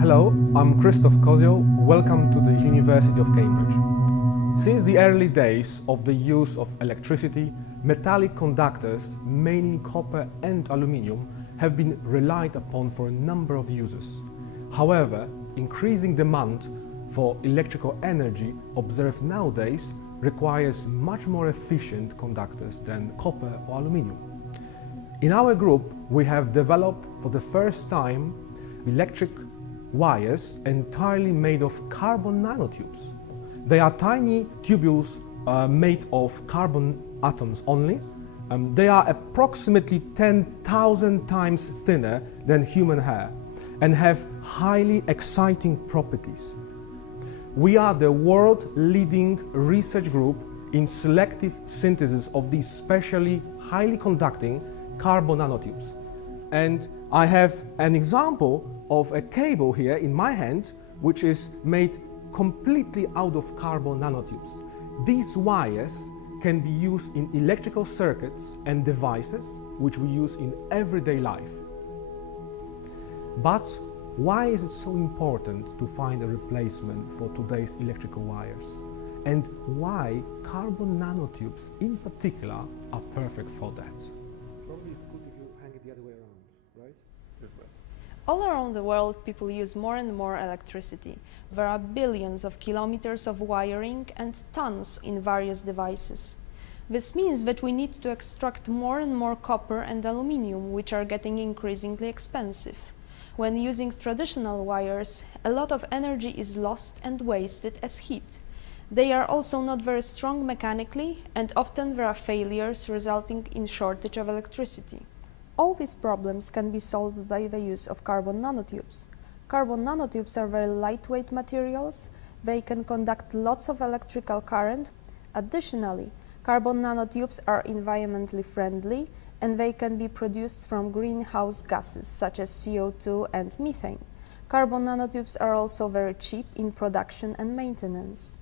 Hello, I'm Christoph Kozio. Welcome to the University of Cambridge. Since the early days of the use of electricity, metallic conductors, mainly copper and aluminium, have been relied upon for a number of uses. However, increasing demand for electrical energy observed nowadays requires much more efficient conductors than copper or aluminium. In our group, we have developed for the first time electric wires entirely made of carbon nanotubes. They are tiny tubules made of carbon atoms only. They are approximately 10,000 times thinner than human hair and have highly exciting properties. We are the world-leading research group in selective synthesis of these specially highly conducting carbon nanotubes. And I have an example of a cable here in my hand, which is made completely out of carbon nanotubes. These wires can be used in electrical circuits and devices which we use in everyday life. But why is it so important to find a replacement for today's electrical wires? And why carbon nanotubes in particular are perfect for that? Probably it's good if you hang it the other way around, right? This way. All around the world, people use more and more electricity. There are billions of kilometers of wiring and tons in various devices. This means that we need to extract more and more copper and aluminium, which are getting increasingly expensive. When using traditional wires, a lot of energy is lost and wasted as heat. They are also not very strong mechanically, and often there are failures resulting in shortage of electricity. All these problems can be solved by the use of carbon nanotubes. Carbon nanotubes are very lightweight materials. They can conduct lots of electrical current. Additionally, carbon nanotubes are environmentally friendly, and they can be produced from greenhouse gases such as CO2 and methane. Carbon nanotubes are also very cheap in production and maintenance.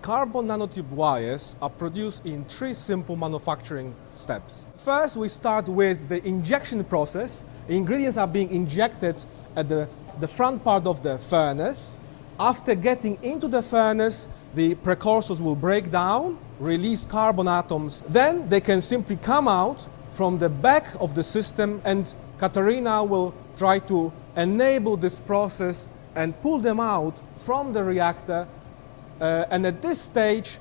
Carbon nanotube wires are produced in 3 simple manufacturing steps. First, we start with the injection process. The ingredients are being injected at the front part of the furnace. After getting into the furnace, the precursors will break down, release carbon atoms. Then they can simply come out from the back of the system, and Katarina will try to enable this process and pull them out from the reactor. And at this stage,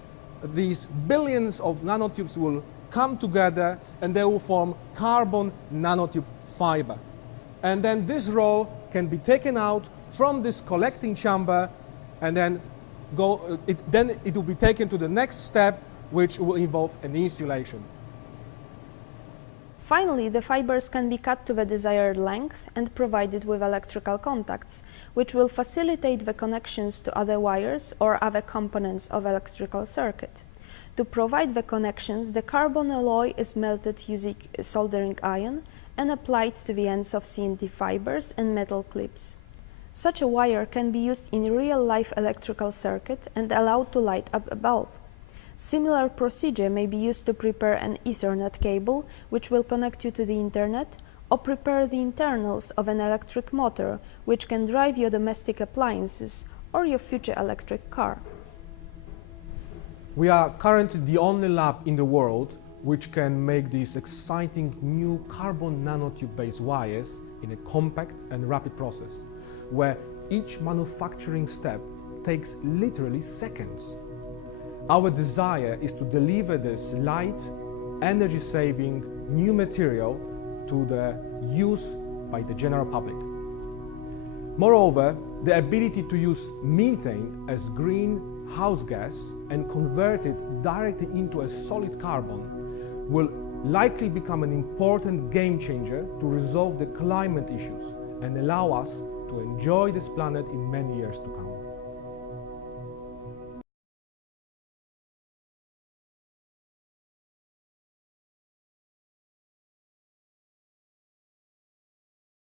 these billions of nanotubes will come together and they will form carbon nanotube fiber. And then this roll can be taken out from this collecting chamber, and then it will be taken to the next step, which will involve an insulation. Finally, the fibers can be cut to the desired length and provided with electrical contacts, which will facilitate the connections to other wires or other components of electrical circuit. To provide the connections, the carbon alloy is melted using a soldering iron and applied to the ends of CNT fibers and metal clips. Such a wire can be used in real-life electrical circuit and allowed to light up a bulb. Similar procedure may be used to prepare an Ethernet cable, which will connect you to the internet, or prepare the internals of an electric motor, which can drive your domestic appliances or your future electric car. We are currently the only lab in the world which can make these exciting new carbon nanotube-based wires in a compact and rapid process, where each manufacturing step takes literally seconds. Our desire is to deliver this light, energy-saving new material to the use by the general public. Moreover, the ability to use methane as greenhouse gas and convert it directly into a solid carbon will likely become an important game changer to resolve the climate issues and allow us to enjoy this planet in many years to come.